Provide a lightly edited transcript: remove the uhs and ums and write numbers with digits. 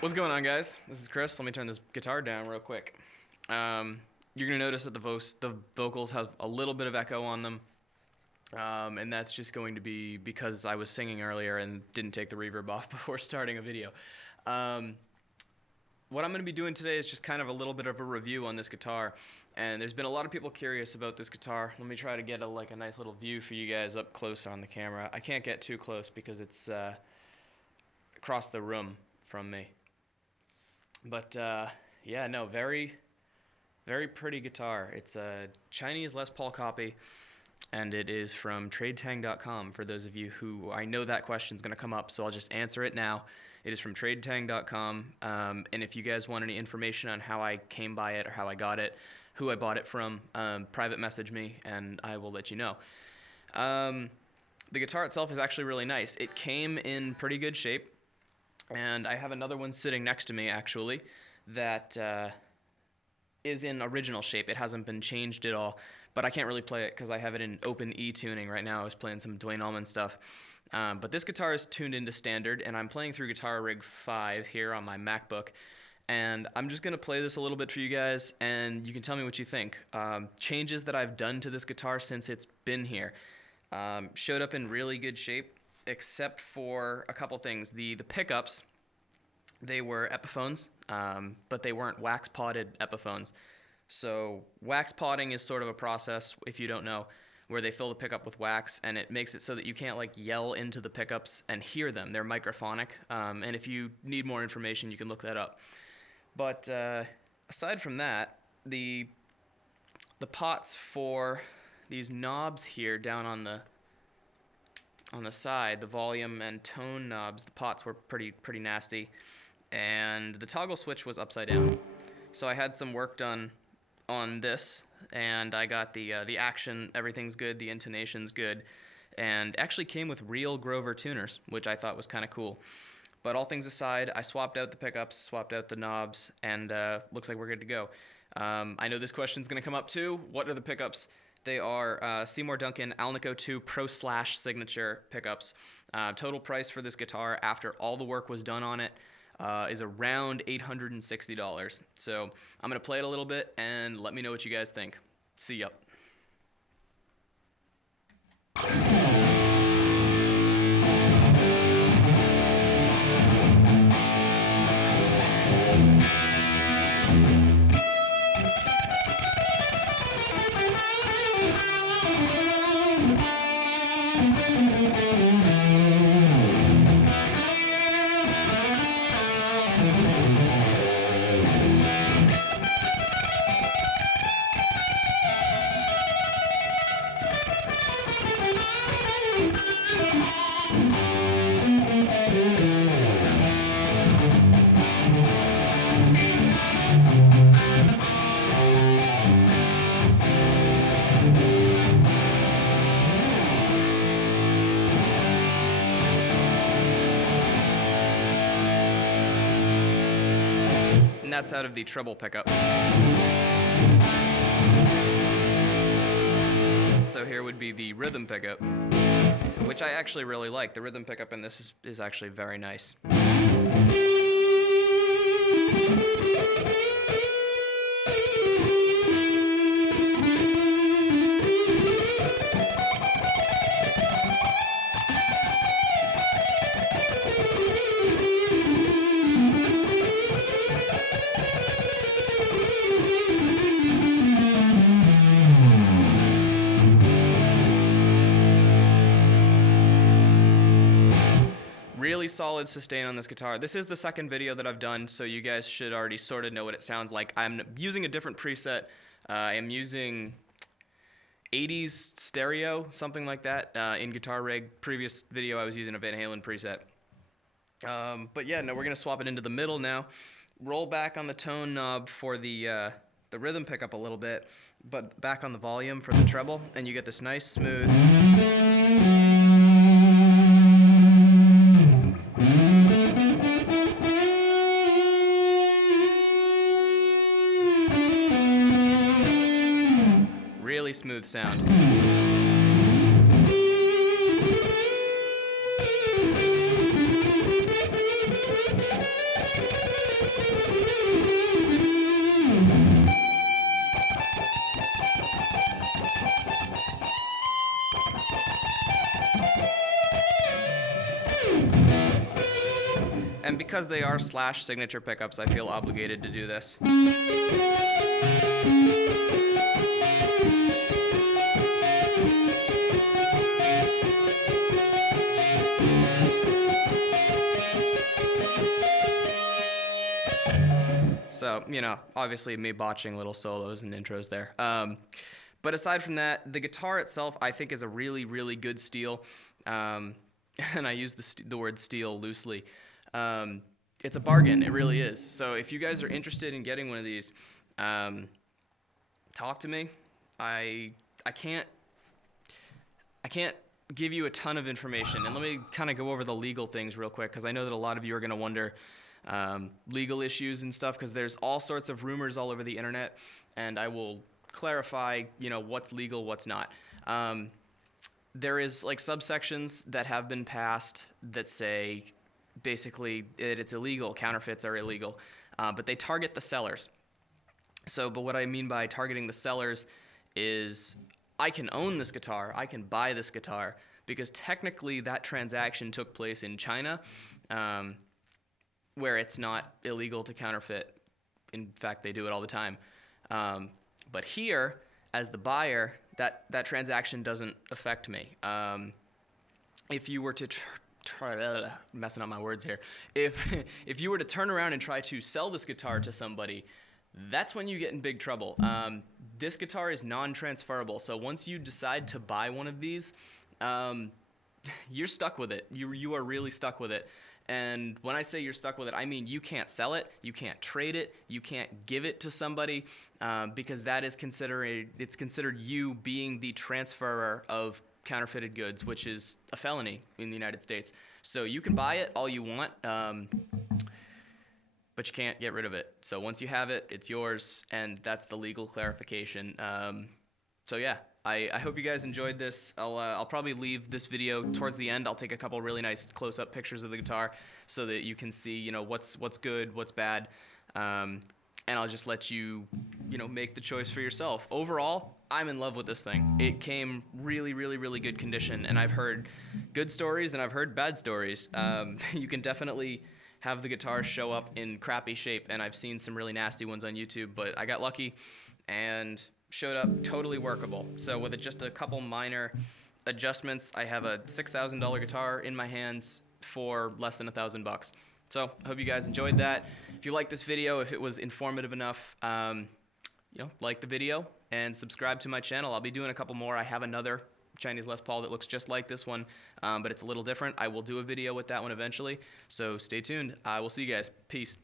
What's going on, guys? This is Chris. Let me turn this guitar down real quick. You're going to notice that the vocals have a little bit of echo on them, and that's just going to be because I was singing earlier and didn't take the reverb off before starting a video. What I'm going to be doing today is just kind of a little bit of a review on this guitar, and there's been a lot of people curious about this guitar. Let me try to get a nice little view for you guys up close on the camera. I can't get too close because it's across the room from me. But yeah, no, very, very pretty guitar. It's a Chinese Les Paul copy, and it is from TradeTang.com. For those of you who, I know that question's going to come up, so I'll just answer it now. It is from TradeTang.com, and if you guys want any information on how I came by it or how I got it, who I bought it from, private message me, and I will let you know. The guitar itself is actually really nice. It came in pretty good shape. And I have another one sitting next to me, actually, that is in original shape. It hasn't been changed at all, but I can't really play it because I have it in open E tuning right now. I was playing some Dwayne Allman stuff. But this guitar is tuned into standard, and I'm playing through Guitar Rig 5 here on my MacBook. And I'm just going to play this a little bit for you guys, and you can tell me what you think. Changes that I've done to this guitar since it's been here. Showed up in really good shape, except for a couple things. The pickups, they were Epiphones, but they weren't wax potted Epiphones. So wax potting is sort of a process, if you don't know, where they fill the pickup with wax, and it makes it so that you can't yell into the pickups and hear them. They're microphonic, and if you need more information, you can look that up. But aside from that, the pots for these knobs here down on the side, the volume and tone knobs, the pots were pretty nasty, and the toggle switch was upside down. So I had some work done on this, and I got the action, everything's good, the intonation's good, and actually came with real Grover tuners, which I thought was kind of cool. But all things aside, I swapped out the pickups, swapped out the knobs, and looks like we're good to go. I know this question's going to come up too. What are the pickups? They are Seymour Duncan Alnico 2 Pro / Signature pickups. Total price for this guitar after all the work was done on it is around $860. So I'm going to play it a little bit and let me know what you guys think. See ya. And that's out of the treble pickup. So here would be the rhythm pickup, which I actually really like. The rhythm pickup in this is actually very nice. Really solid sustain on this guitar. This is the second video that I've done, so you guys should already sort of know what it sounds like. I'm using a different preset. I'm using 80s stereo, something like that, in Guitar Rig. Previous video I was using a Van Halen preset. But yeah, no, we're going to swap it into the middle now. Roll back on the tone knob for the rhythm pickup a little bit, but back on the volume for the treble, and you get this nice smooth. Really smooth sound. And because they are Slash signature pickups, I feel obligated to do this. So, you know, obviously me botching little solos and intros there. But aside from that, the guitar itself, I think, is a really, really good steel. And I use the word steel loosely. It's a bargain. It really is. So if you guys are interested in getting one of these, talk to me. I can't give you a ton of information. And let me kind of go over the legal things real quick, because I know that a lot of you are going to wonder legal issues and stuff, because there's all sorts of rumors all over the internet, and I will clarify, you know, what's legal, what's not. There is like subsections that have been passed that say basically it's illegal, counterfeits are illegal, but they target the sellers. But what I mean by targeting the sellers is I can own this guitar, I can buy this guitar, because technically that transaction took place in China, where it's not illegal to counterfeit. In fact, they do it all the time. But here, as the buyer, that transaction doesn't affect me. If you were to messing up my words here. If you were to turn around and try to sell this guitar to somebody, that's when you get in big trouble. This guitar is non-transferable, so once you decide to buy one of these, you're stuck with it. You are really stuck with it. And when I say you're stuck with it, I mean you can't sell it, you can't trade it, you can't give it to somebody, because that is considered you being the transferer of counterfeited goods, which is a felony in the United States. So you can buy it all you want, but you can't get rid of it. So once you have it, it's yours, and that's the legal clarification. So yeah, I hope you guys enjoyed this. I'll probably leave this video towards the end. I'll take a couple really nice close-up pictures of the guitar so that you can see, you know, what's good, what's bad, and I'll just let you, you know, make the choice for yourself. Overall, I'm in love with this thing. It came really, really, really good condition, and I've heard good stories and I've heard bad stories. You can definitely have the guitar show up in crappy shape, and I've seen some really nasty ones on YouTube, but I got lucky and showed up totally workable. So with just a couple minor adjustments, I have a $6,000 guitar in my hands for less than $1,000. So I hope you guys enjoyed that. If you like this video, if it was informative enough, you know, like the video and subscribe to my channel. I'll be doing a couple more. I have another Chinese Les Paul that looks just like this one, but it's a little different. I will do a video with that one eventually, so stay tuned. I will see you guys. Peace.